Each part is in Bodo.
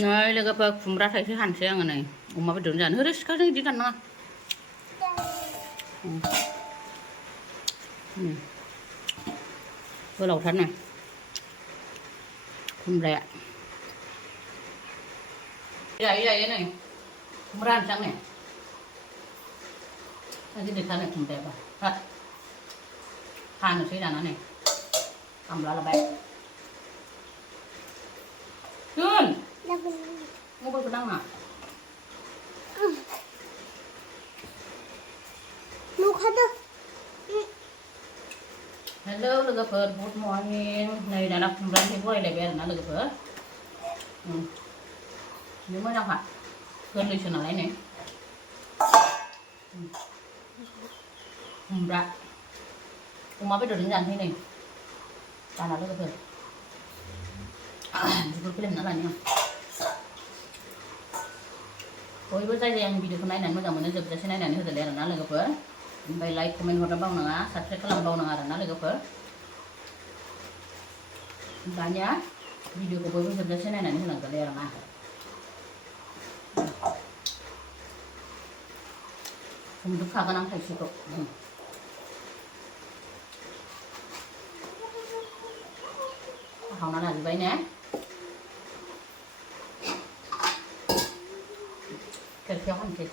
Này là cái kumbra thấy hẳn xe ngờ này, mà phải đốn dàn hết cái gì cần mà. Cái lẩu thân này, kumbra. Đây này, kumbra trắng này. Cái gì để thân này kumbra ba. Thật. Than được cái đàn nó này, cầm lá là bé. Cơn. Ngô bơ đang hả? Hello, good morning. Này đã đọc ra thì vui lại bé nó được phở. Nếu mới đọc hả? Cơn lịch sử nào lấy này? Ra. Cũng mới biết được đến dàn thế này. Ta nào được phở. Tôi cái lên nó là như Ôi bữa nay yang video này này mới mình chụp ra thế này này hơi là nó là phở. Bay like comment hoặc là bao nào subscribe cái làm bao nào nó là phở. Banyak video của tôi chụp ra thế này này là cái là mà. Không được khá cái năng thấy sự tốt. Hồng nó là gì vậy nhé? Kêu hành kì.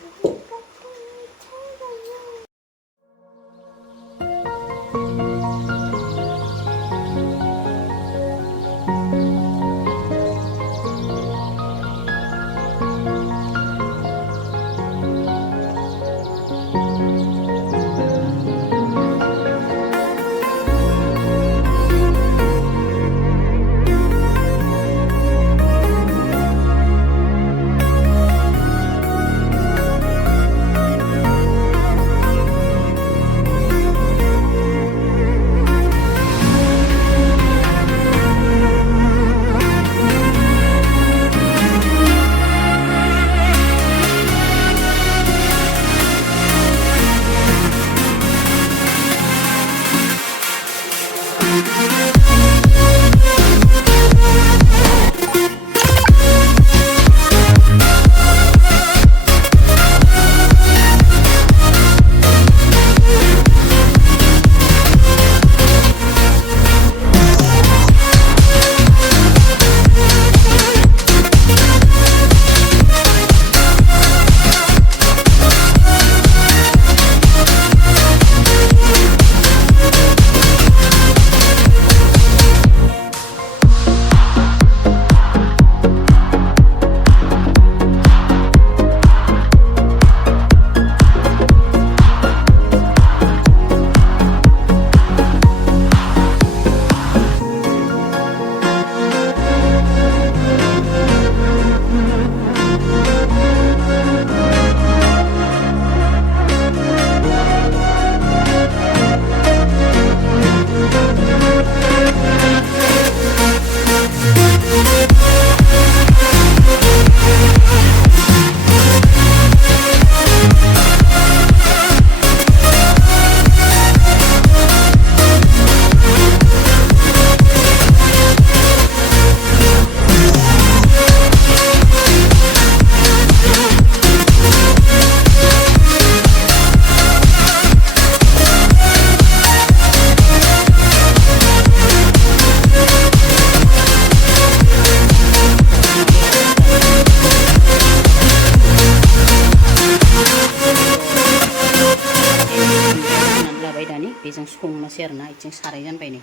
Beजों संनोसै आरो ना इथिं साराय जानबाय नै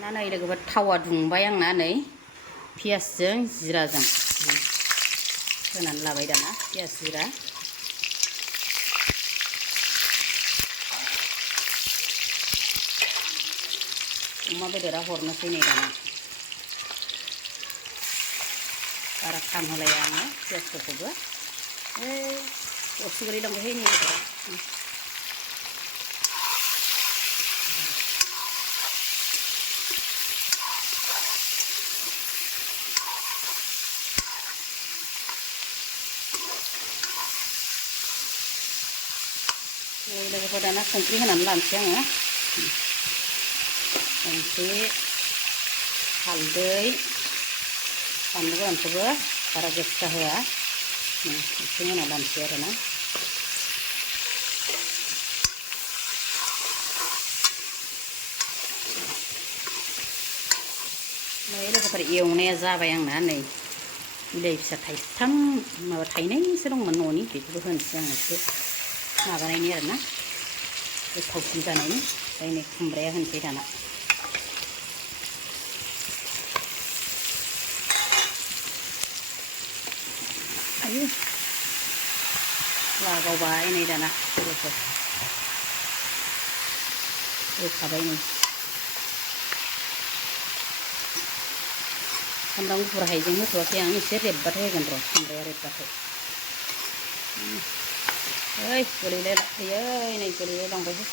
ना नै लोगोफोर थावा दुंबाय आंना नै पियासजों जिराजों होनानै लाबाय दाना पियास जिरा अमा बेदरा हरनोसै नै दाना बारा खामहोलाया आङो पियासफोरखौबो अरसि गोलैलांबायहाय नै बेदरा लोगोफोर दाना संख्रि होनानै लानोसै आङो संख्रि हालदै बानलु गोरानखौबो बारा गोसा होआ एसे होना लानोसै आरोना नै लोगोफोर एवनाया जाबाय आंना नै बिलाइ फिसा थाइथाम माबा थाइनैसो दंमोन न'नि बेखौबो होनोसै आं एसे माबानायनि आरोना गोथावसिन जानायनि ओमफ्राय नै खुमब्राया होनोसै दाना आयु लागावबाय नै दाना लोगोफोर होखाबाय नै सामब्राम गुफुर हाइजें होथ'वाखै आं एसे रेबबाथाय होगोन र' खुमब्राया रेबबाथाय ओइ गोलैलाय नै गोलैलायलांबायहाय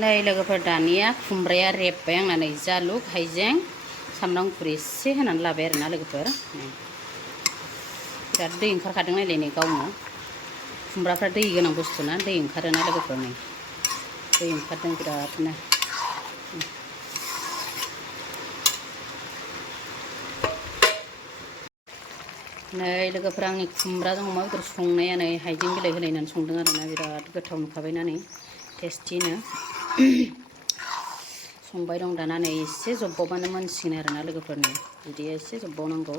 नै लोगोफोर दानिया खुमब्राया रेबबाय आंना नै जालुक हाइजें सामब्राम गुफुर एसे होनानै लाबाय आरोना लोगोफोर बिराद दै ओंखारखादों नायलाय नै गावनो खुमब्राफ्रा दै गोनां बुस्थु ना दै ओंखारोना लोगोफोर नै दै ओंखारदों बिरादनो नै लोगोफोर आंनि खुमब्राजों अमा बेदर संनाया नै हाइजें बिलाइ होलायनानै संदों आरोना बिराद गोथाव नुखाबायना नै टेस्टिनो संबाय दं दाना नै एसे जब्बावबानो मोनसिगोन आरोना लोगोफोर नै बिदि एसे जब्बावनांगौ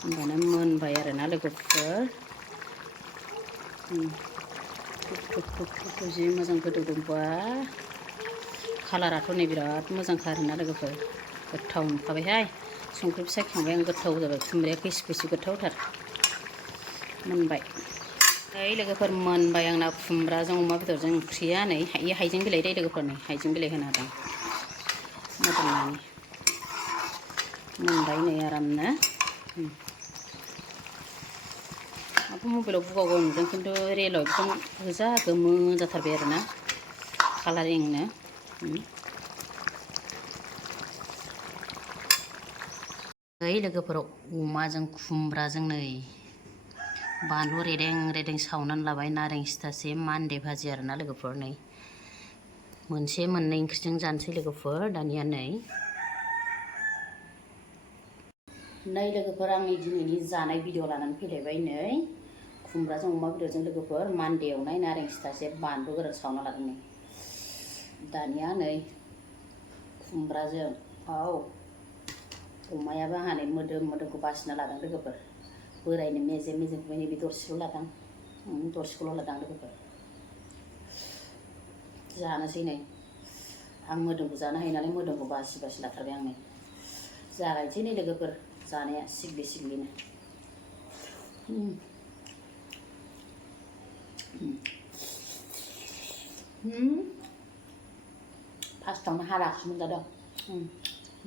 होमबानो मोनबाय आरोना लोगोफोर जि मोजां गोदौदोंबा कालाराथ' नै बिराद मोजांखा आरोना लोगोफोर गोथाव नुखाबायहाय संख्रि साखिखांबाय आं गोथाव जाबाय खुमब्राया खैसिब खैसिब गोथावथार मोनबाय नै लोगोफोर मोनबाय आंना खुमब्राजों अमा बेदरजों ओंख्रिया नै हाइजें बिलाइ दै लोगोफोर नै हाइजें बिलाइ होना होदों मोदोमनायनि मोनबाय नै आरामनो माबा मबाइलाव बुगाव नुदों खिन्थु रियेलाव एकदम गोजा गोमो जाथारबाय आरोना कालारिंनो ओइ लोगोफोर अमाजों खुमब्राजों नै बानलु रेदें रेदें सावनानै लाबाय नारें सिथासे मान्दे भाजि आरोना लोगोफोर नै मोनसे मोननै ओंख्रिजों जानोसै लोगोफोर दानिया नै लोगोफोर आंनि दिनैनि जानाय भिडिअ लानानै फैलायबाय नै खुमब्राजों अमा बेदरजों लोगोफोर मान्दे एवनाय नारें सिथासे बानलु गोरान सावना लादों नै दानिया नै खुमब्राजों अमायाबो आंहा नै मोदोमखौ बासिना लादों लोगोफोर बोरायनो मेजेमखौ नैबे दरसेल' लादों दरसेखौल' लादों लोगोफोर जानोसै नै आं मोदोमखौ जानो हायो नालाय मोदोमखौ बासि बासि लाथारबाय आं नै जागायनोसै नै लोगोफोर जानाया सिग्लि सिग्लिनो फार्स्टआवनो हाराखसो मोनजादों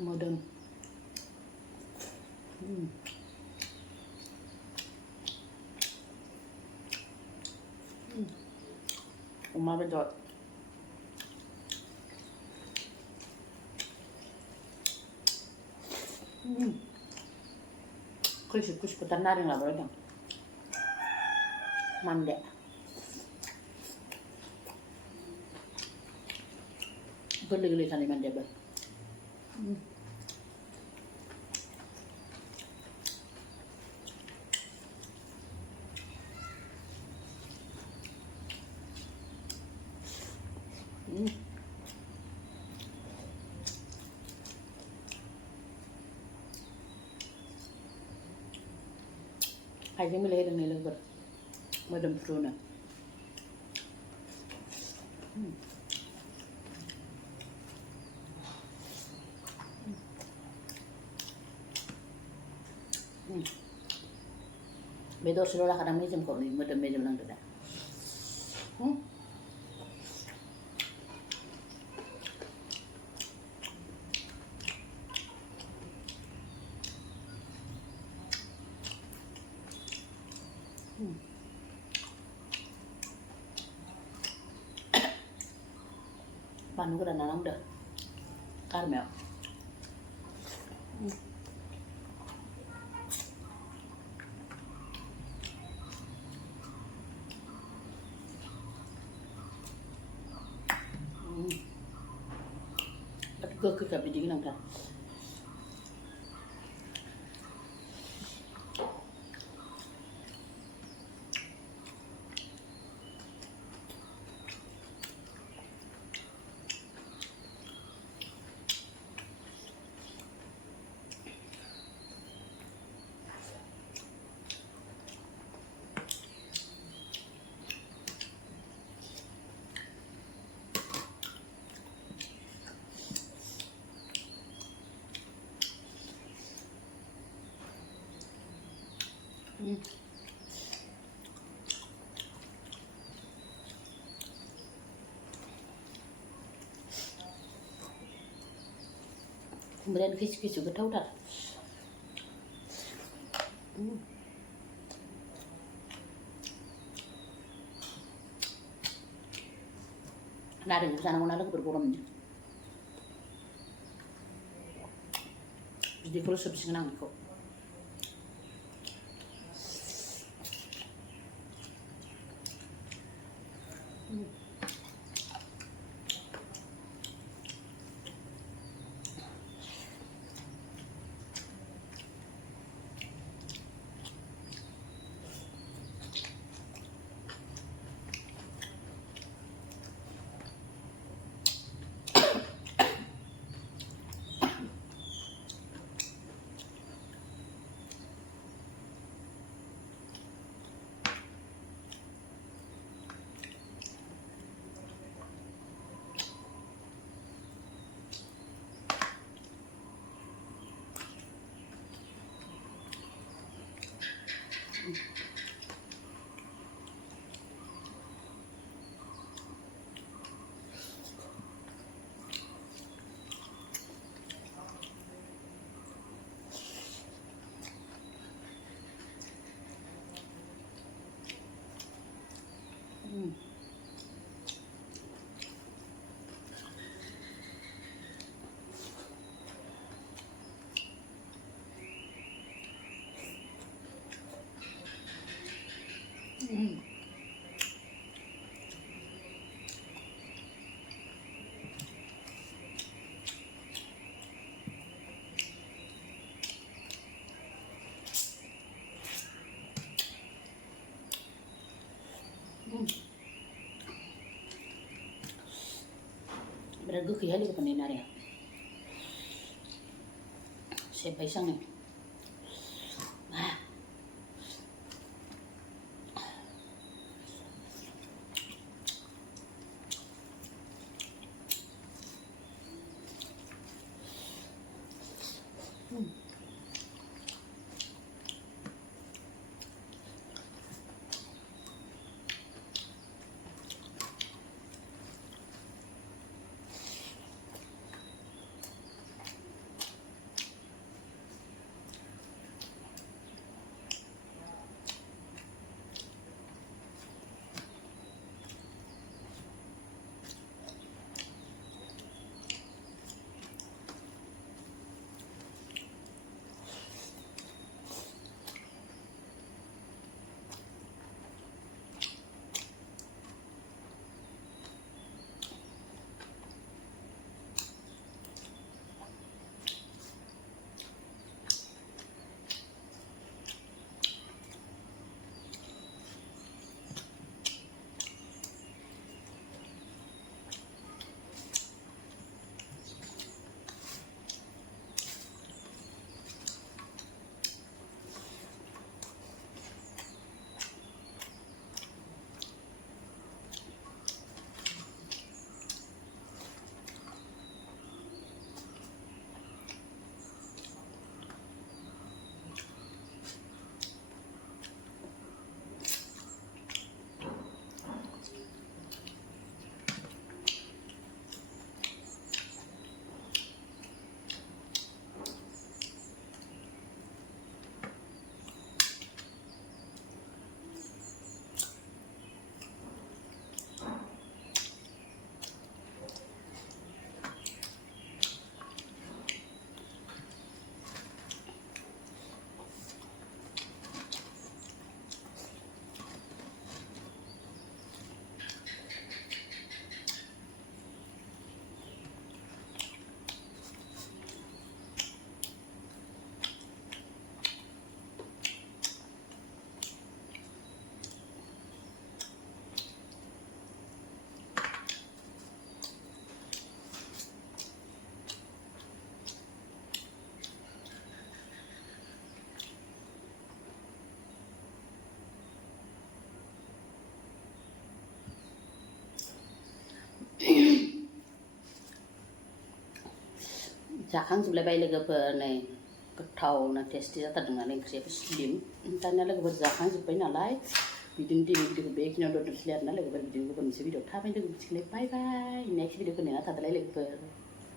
मोदोम अमा बेदर खैसिब खैसिबथार नारें लाबोलायदों मान्दे गोरलै गोरलै थानाय मान्देयाबो हाइजें बिलाइ होदों नै लोगोफोर मोदोमफ्रुनो बे दरसेल' लाखादां मेजेमखौ नै मोदोम मेजेम नांदो दा बानलु गोराना नांदो गारमायाव गोखैखा बिदै गोनांथार। खुमब्रायानो खैसिब खैसिब गोथावथार। नारेंखौ जानांगौना लोगोफोर गरमनि। बिदैखौल' सोबसिगोन आं बेखौ। बिराद गोखैहाय लोगोफोरनि नारेंआ सेबबायसो आङो। जाखांजोबलायबाय लोगोफोर नै गोथावनो टेस्टि जाथारदों नालाय ओंख्रियाबो स्लिम दानिया लोगोफोर जाखांजोब्बाय नालाय बिदिनो दिनै भिडिअखौ बेखिनियाव दोनथ'नोसै आरोना लोगोफोर बिदिनो गुबुन मोनसे भिडिअ थाबैनो लोगो मोनसिगोनलाय बाय बाय नेक्स्ट भिडिअखौ नेना थादोलाय लोगोफोर